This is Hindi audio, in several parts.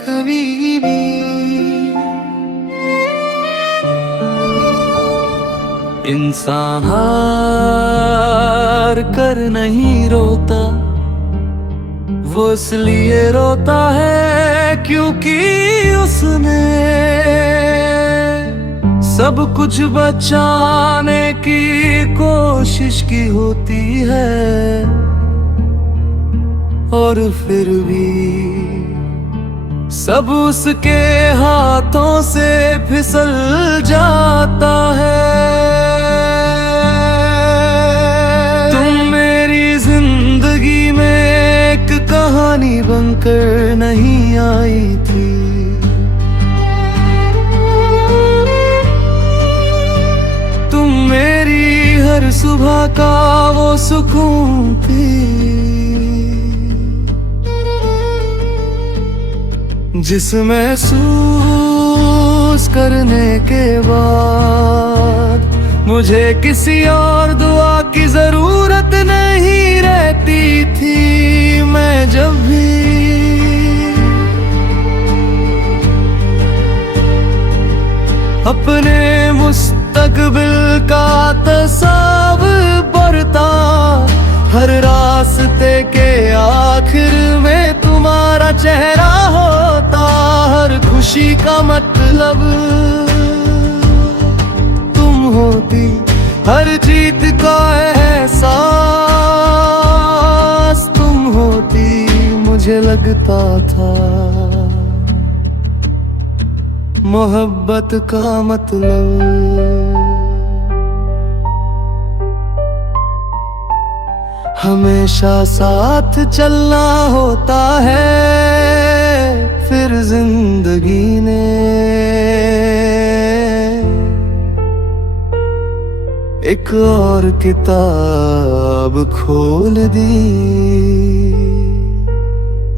कभी भी इंसान हार कर नहीं रोता, वो इसलिए रोता है क्योंकि उसने सब कुछ बचाने की कोशिश की होती है, और फिर भी सब उसके हाथों से फिसल जाता है। तुम मेरी जिंदगी में एक कहानी बनकर नहीं आई थी, तुम मेरी हर सुबह का वो सुकून थी, जिस महसूस करने के बाद मुझे किसी और दुआ की जरूरत नहीं रहती थी। मैं जब भी अपने मुस्तकबिल का तस्वीर था, हर रास्ते के आखिर में तुम्हारा चेहरा होता, हर खुशी का मतलब तुम होती, हर जीत का एहसास तुम होती। मुझे लगता था मोहब्बत का मतलब हमेशा साथ चलना होता है। फिर जिंदगी ने एक और किताब खोल दी,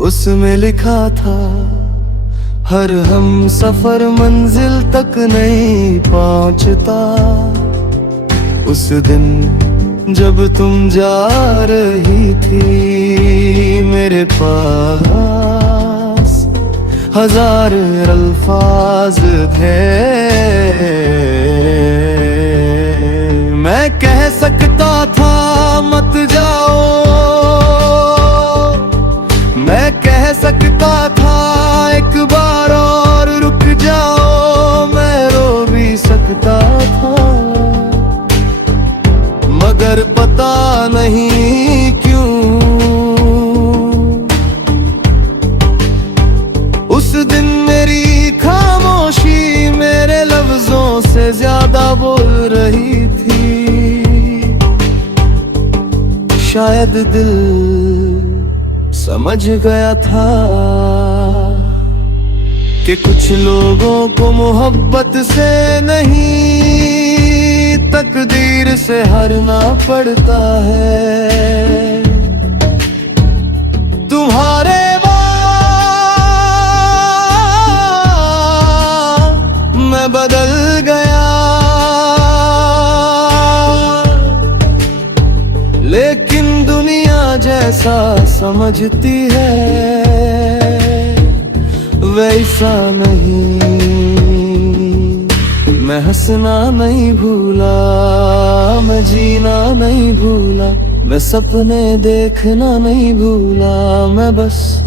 उसमें लिखा था हर हम सफर मंजिल तक नहीं पहुंचता। उस दिन जब तुम जा रही थी मेरे पास हजार अल्फाज थे, मैं कह सकता था मत जाओ, मैं कह सकता था एक बार और रुक जाओ, मैं रो भी सकता था, मगर पता नहीं क्यों उस दिन मेरी खामोशी मेरे लफ्जों से ज्यादा बोल रही थी। शायद दिल समझ गया था कि कुछ लोगों को मोहब्बत से नहीं तकदीर से हारना पड़ता है। तुम्हारे बाद मैं बदल गया, लेकिन दुनिया जैसा समझती है वैसा नहीं। मैं हंसना नहीं भूला, मैं जीना नहीं भूला, मैं सपने देखना नहीं भूला, मैं बस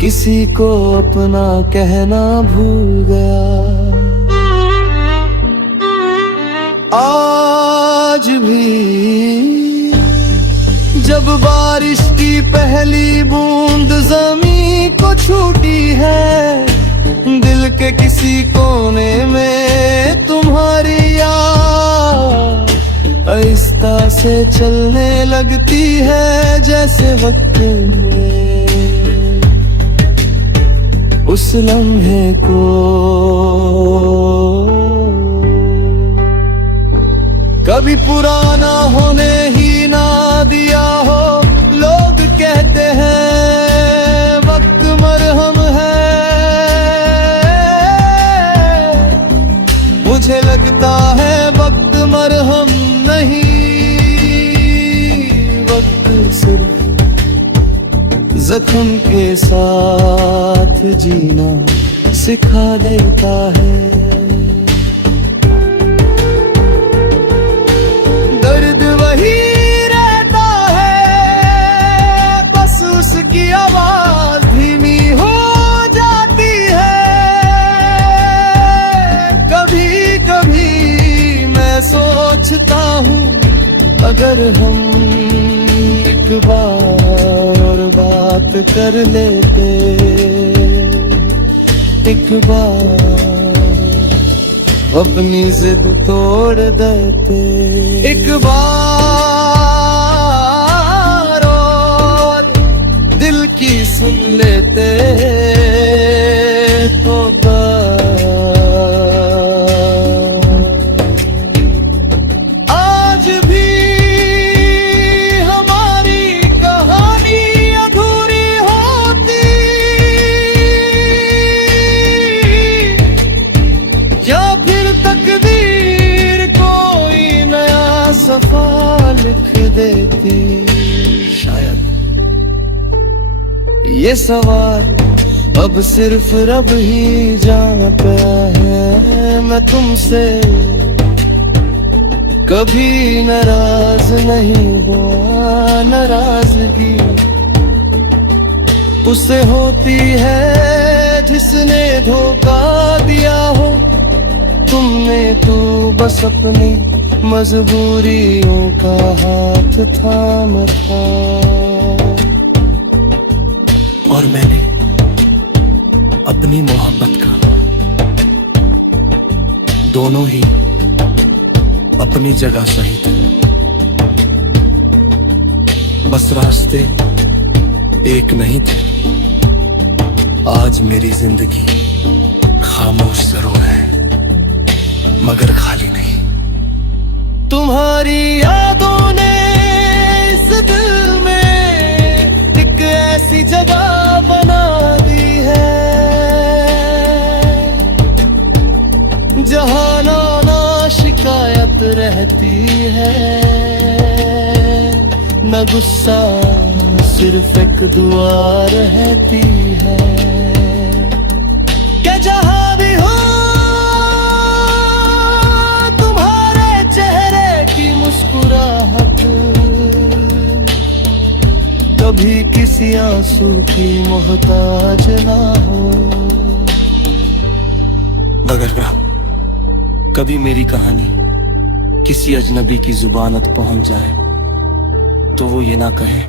किसी को अपना कहना भूल गया। आज भी जब बारिश की पहली बूंद ज़मीं को छूटी है, दिल के किसी कोने में तुम्हारी याद आहिस्ता से चलने लगती है, जैसे वक्त में उस लम्हे को कभी पुराना होने ही ना दिया हो। लोग कहते हैं वक्त मरहम है, मुझे लगता है वक्त मरहम नहीं, वक्त सिर्फ जख्म के साथ जीना सिखा देता है। दर्द वही रहता है, बस उसकी आवाज धीमी हो जाती है। कभी कभी मैं सोचता हूँ, अगर हम एक बार और बात कर लेते, एक बार अपनी जिद तोड़ देते, एक बार और दिल की सुन लेते, तो आज भी हमारी कहानी अधूरी होती, या फिर तकदीर कोई नया सफा लिख देती। शायद ये सवाल अब सिर्फ रब ही जानता है। मैं तुमसे कभी नाराज नहीं हुआ, नाराजगी उससे होती है जिसने धोखा दिया हो। तुमने तो बस अपनी मजबूरियों का हाथ थामा था, और मैंने अपनी मोहब्बत का। दोनों ही अपनी जगह सही थे, बस रास्ते एक नहीं थे। आज मेरी जिंदगी खामोश जरूर है, मगर खाली नहीं। तुम्हारी यादों ने इस दिल में एक ऐसी जगह बना दी है, जहां ना शिकायत रहती है, न गुस्सा, सिर्फ एक दुआ रहती है। क्या जहां भी हो तुम्हारे चेहरे की मुस्कुराहट कभी किसी आंसू की मोहताज ना हो। अगर कभी मेरी कहानी किसी अजनबी की जुबान तक पहुंच जाए, तो वो ये ना कहे